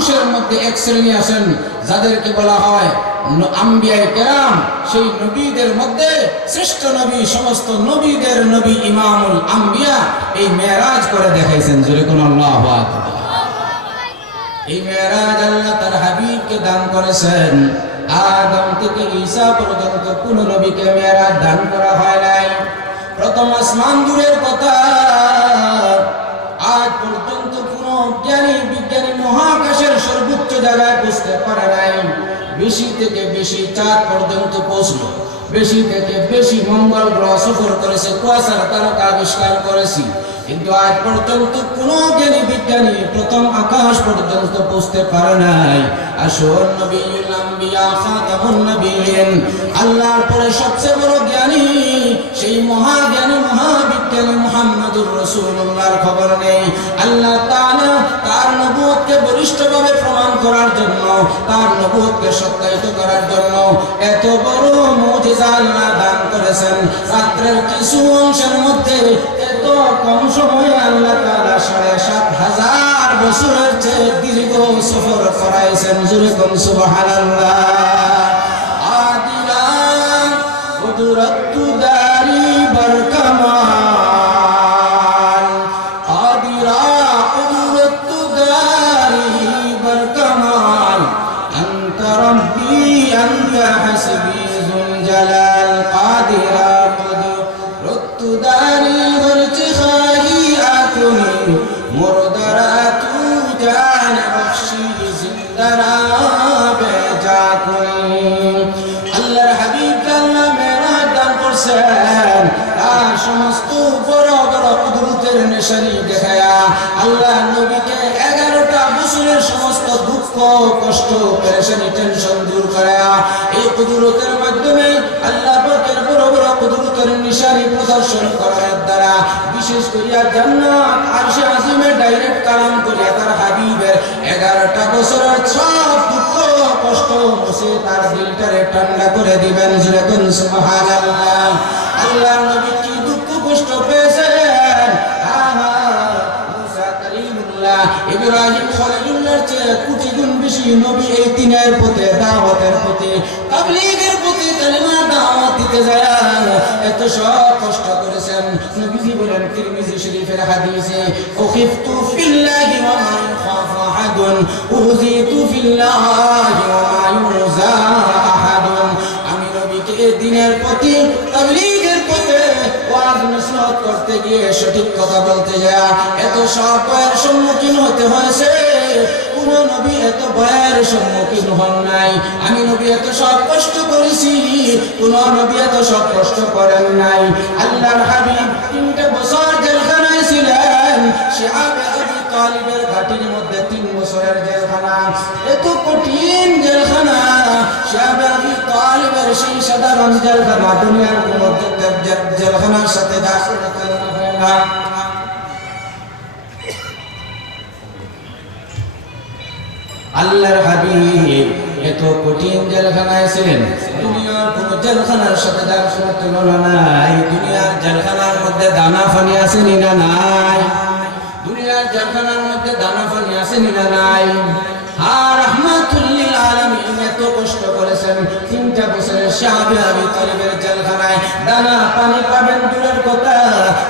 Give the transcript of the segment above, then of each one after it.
মানুষের মধ্যে এক শ্রেণি আছেন, যাদেরকে বলা হয় আম্বিয়ায়ে কেরাম। সেই নবীদের মধ্যে শ্রেষ্ঠ নবী, সমস্ত নবীদের নবী ইমামুল আম্বিয়া এই মেরাজ করে দেখাইছেন। এই মেরাজ আল্লাহ তার হাবিবকে দান করেছেন। আদম থেকে পর্যন্ত কোন নবীকে মেরাজ দান করা হয় নাই। প্রথম আসমান দূরের কথা। আজ পর্যন্ত কোন জ্ঞানী জায়গায় পৌঁছতে পারে নাই। বেশি থেকে বেশি চাঁদ পর্যন্ত পৌঁছলো। বেশি থেকে বেশি মঙ্গল গ্রহ সফর করেছে, কুয়াশার তারকা আবিষ্কার করেছি। কিন্তু আজ পর্যন্ত কোন জ্ঞানী বিজ্ঞানী প্রথম আকাশ পর্যন্ত পৌঁছতে পারে নাই। আসল আল্লাহর পরে সবচেয়ে বড় জ্ঞানী, সেই মহাজ্ঞানী মহাবিজ্ঞানী মুহাম্মদুর রাসূলুল্লাহর খবর নেই। আল্লাহ তার বলিষ্ঠভাবে প্রমাণ করার জন্য, তার নবুয়তকে সত্যায়িত করার জন্য এত বড় মুজিজা আল্লাহ দান করেছেন। রাত্রের কিছু অংশের মধ্যে এত কম সময়ে আল্লাহ তাআলা সাড়ে সাত হাজার বছরের চেয়ে দীর্ঘ সফর করাইছেন। জুরে কম সুবহানাল্লাহ। আল্লাহ নবীকে এগারোটা বছরের সমস্ত দুঃখ, কষ্ট, পেরেশানি টেনশন দূর করায়া এই কুদরতের মাধ্যমে আল্লাহ পাকের বড় বড় কুদরতের নিশানি প্রদর্শন করার দ্বারা বিশেষ করিয়া জান্নাত আরশে আজিমের ডাইরেক্ট কালাম করিয়া তার হাবিবের এগারোটা বছরের সব দুঃখ, কষ্ট মুছে তার দিলটারে ঠান্ডা করে দিবেন। যেরকম সুবহানাল্লাহ। আল্লাহ নবী ইব্রাহিম খলিলুল্লাহর চেয়ে কোটি গুণ বেশি নবী এই দিনের পথে, দাওয়াতের পথে, তাবলীগের পথে কালিমার দাওয়াত দিতে যায়। এত সব কষ্ট করেছেন নবীজি বলেন তিরমিজি শরীফের হাদিসে উখিফতু ফিল্লাহি ওয়া মা ইখাফু আহাদুন, উযিতু ফিল্লাহি ওয়া মা ইউযা আহাদুন। আমি নবীকে দিনের প্রতি তাবলীগের পথে ওয়াজ নসিহত করতে গিয়ে সঠিক কথা বলতে যায় এত সব সম্মুখীন হতে হয়েছে। কোন নবী এত ভয়ের সম্মুখীন হন নাই। আমি নবী এত সব কষ্ট করেছি, কোন নবী এত সব কষ্ট করেন নাই। আল্লাহর হাবিব তিনটা বছর জেলখানায় ছিলেন। সে আবে আবি তালিবের ঘাটির মধ্যে তিন বছরের জেলখানা। এত কঠিন জেলখানা। সে আবে আবি তালিবের সেই সাধারণ জেলখানা, দুনিয়ার কোন জেলখানার সাথে যা না। আল্লাহর হাবিব, এত কঠিন জেলখানায় ছিলেন। দুনিয়ার কোন জেলখানার সাথে যার কোনো তুলনা নাই। দুনিয়ার জেলখানার মধ্যে দানা ফানি আছে নিনা নাই? দুনিয়ার জেলখানার মধ্যে দানা ফানি আছে নিনা নাই? আর দানা পানি পাবেন দূরের কথা।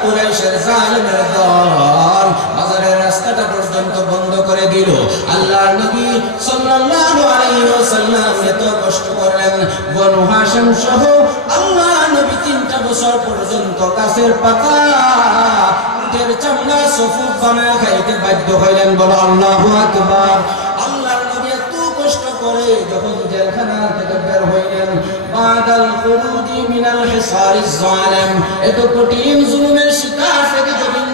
কুরাইশের হাশিম সহ আল্লাহ নবী তিনটা বছর পর্যন্ত গাছের পাতা উটের চামড়া সফুদ বানায় খাইতে বাধ্য হইলেন বলো আল্লাহু আকবার। আল্লাহ নবী এত কষ্ট করে যখন জেলখানা থেকে বের হইলেন এত কঠিন জুলুমের শিকার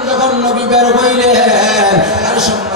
যখন নবী বের হইলেন আর আবু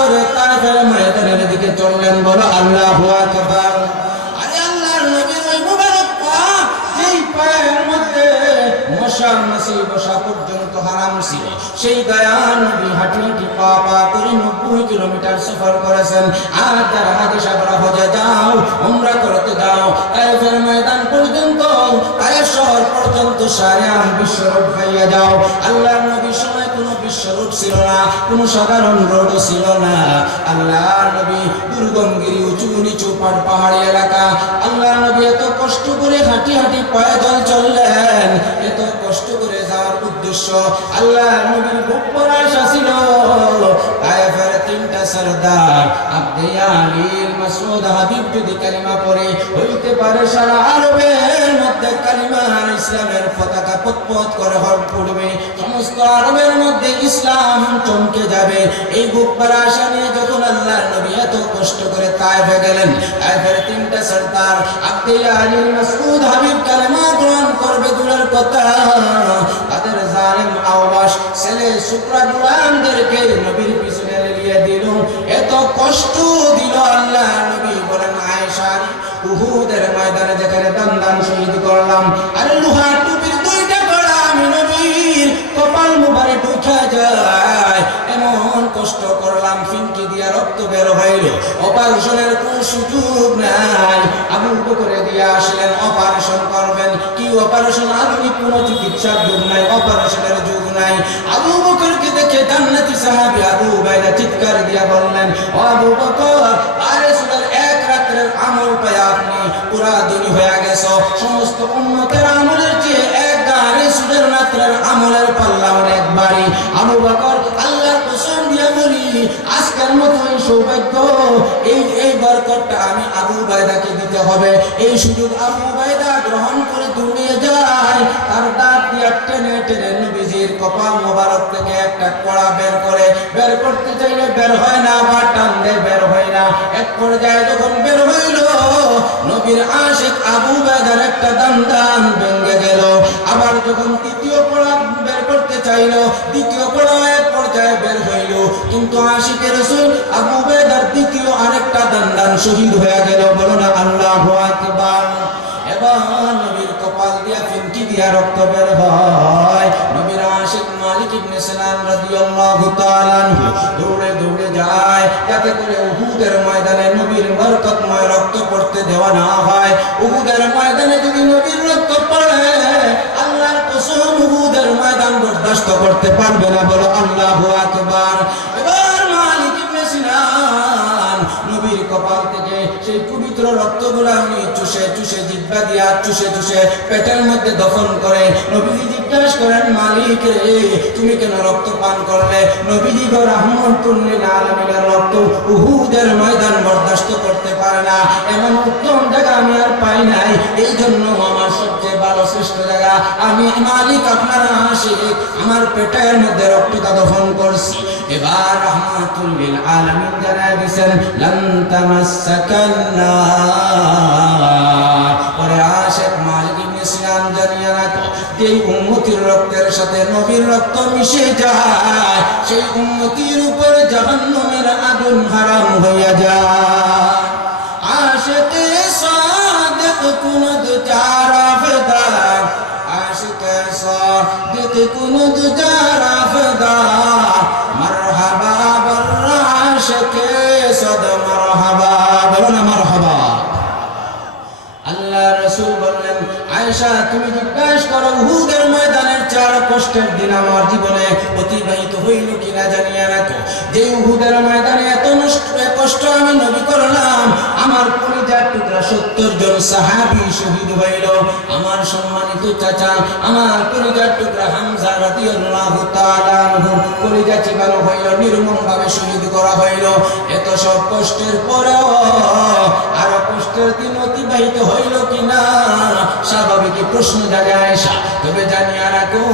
করে তার ময়দানের দিকে চললেন, বলো, আল্লাহু আকবার। আরে আল্লাহর নবীর ওই মুবারক পা যেই পায়ের মধ্যে মশা মাসি বসা পর্যন্ত হারাম ছিল, সেই দয়া নবী হাঁটি হাঁটি পা পা করে নব্বই কিলোমিটার সফর করেছেন। আর যারা হাদিসা করা হজে যাও, উমরা করতে যাও তাইফের ময়দান পর্যন্ত তাইফ শহর পর্যন্ত সারে বিশ্ব রোড যাও। আল্লাহর নবীর ছিল না, কোনো সাধারণ রোডও ছিল না। আল্লাহর নবী দুর্গম গিরি উঁচু নিচু পাহাড়ি এলাকা। আল্লাহর নবী এত কষ্ট করে হাঁটি হাঁটি পয়দল চললেন, এত কষ্ট করে যাওয়ার উদ্দেশ্য আল্লাহর নবীর ছিল তায়েফের তিনটা সরদার, আব্দে আলীর মাসউদ হাবিব যদি কালিমা হইতে পারে সারা আরবের মধ্যে কালিমা ইসলামের পতপত করে হর পড়বে সমস্ত আরবের মধ্যে ইসলাম চমকে যাবে। এই বুক পরাশা নিয়ে যখন আল্লাহর নবী এত কষ্ট করে তায়েফে গেলেন, তায়েফের তিনটা সরদার আব্দে আলী মাসউদ হাবিব কালিমা গ্রহণ করবে দূরের কথা। তাদের আওয়াজ ছেলে শুক্রা গুলামদেরকে নবীর পিছনে দিল। এত কষ্ট দিল আল্লাহ নবী, বলেন আয়েশার উহুদের ময়দানে যেখানে দান দান শহীদ করলাম। আরে লোহার টুপির মুবারে ঢুকে যায়। এমন কষ্ট করলাম, ফিনকি দিয়া রক্ত বের হইল। অপারেশনের কোন সুযোগ নাই। আবু করে দিয়ে আসলেন, অপারেশন করবেন। কি অপারেশন? আধুনিক কোন চিকিৎসার যুগ নাই, অপারেশনের যুগ নাই। আবু বকরকে দেখে জান্নাতি সাহাবী আবু বাইদা চিৎকার দিয়া বললেন আবু বকর, আরে এক রাত্রের আমল পায় আপনি। পুরা দিন হয়ে গেছো। সমস্ত উন্নতের আজকের মতো এই সৌভাগ্য। এই এই বরকতটা আমি আবু বাইদাকে দিতে হবে। এই সুযোগ আবু বাইদা গ্রহণ করে দৌড়িয়ে যায়। তার দাঁত দিয়া টেনে টেনে নবীজির কপাল মোবারক থেকে একটা কড়া বের করে। বের করতে চাইলে বের হয় না, বা টান বের হয় না। এক পর্যায়ে যখন বের হইল, নবীর আশেক আবু বাইদার একটা দান দান ভেঙে গেল। আবার যখন তৃতীয় কড়া বের করতে চাইল, দ্বিতীয় কিন্তু আশিকের রসুল দ্বিতীয় আরেকটা দান্দান শহীদ হয়ে গেল। বলো না, আল্লাহ এবার রক্ত বের আশিক দেওয়া না হয়। উহুদের ময়দানে যদি নবীর রক্ত পড়ে ময়দান বরদাস্ত করতে পারবে না জিব্বা দিয়া চুষে চুষে পেটের মধ্যে দফন করে, নবীজি জিজ্ঞাসা করেন, মালিক, তুমি কেন রক্ত পান করলে? নবীজি গো রহমতুল্লিল আলামিনের রক্ত উহুদের ময়দান বরদাস্ত করতে পারে না। এমন উত্তম জায়গা আমি আর পাই নাই। এই জন্য আমার সবচেয়ে ভালো শ্রেষ্ঠ জায়গা, আমি মালিক, আপনার আশিক। আমার পেটের মধ্যে রক্তটা দফন করছি। এবার রহমাতুল্লিল আলামিন জানায় দিয়েছেন লন তামাসসাকান নার। পরে আশেক মালিক ইবনে সিনান জানিয়ে রাখো, যেই উম্মতির রক্তের সাথে নবীর রক্ত মিশে যায়, সেই উম্মতির উপর জাহান্নামের আগুন হারাম হইয়া যায়। সাদেক কুনদ চারা ফেদা আশেকে সাদেক আয়েশা তুমি জিজ্ঞাসা করো উহুদের ময়দানের চার কষ্টের দিন আমার জীবনে অতিবাহিত হইল কিনা জানিয়া রাখো। যে উহুদের ময়দানে এত কষ্ট আমি নবী করলাম, আমার পরিজার টুকরা সত্তর জন সাহাবি শহীদ হইল। আমার সম্মানিত চাচা, আমার পরিজার টুকরা হামজা রাদিয়াল্লাহু তাআলা চিবানো হইল নির্মম ভাবে শহীদ করা হইল। এত সব কষ্টের পরেও আরও কষ্টের দিন অতিবাহিত হইল স্বাভাবিক প্রশ্ন জাগে আয়সা তবে জানিয়া রাখো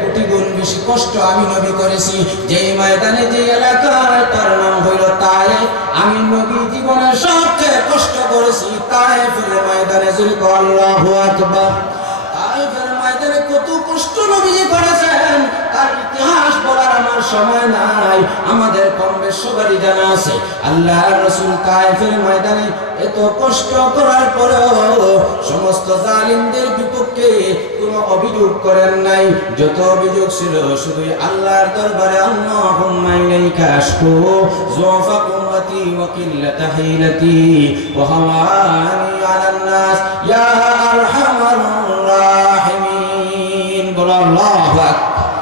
কোটি গুণ বেশি কষ্ট আমি নবী করেছি। যেই ময়দানে যে এলাকায় তার নাম হইল তাই আমি নবী জীবনে সবচেয়ে কষ্ট করেছি। তাই ফিরে ময়দানে জুলক আল্লাহু আকবার। তাই ফিরে ময়দানে কত কষ্ট নবীজি করেছেন। তার ইতিহাস বলার আমার সময় নাই। আমাদের কম সবারই জানা আছে। আল্লাহ রসুল তাইফের ময়দানে এত কষ্ট করার পরেও সমস্ত জালিমদের বিপক্ষে কোনো অভিযোগ করেন নাই। যত অভিযোগ ছিল শুধু আল্লাহর দরবারে আল্লাহুম্মা ইলাইকা আশকু যুফা কুম্মতি ওয়া কিল্লাতা হিলাতি ওয়া হাওয়ান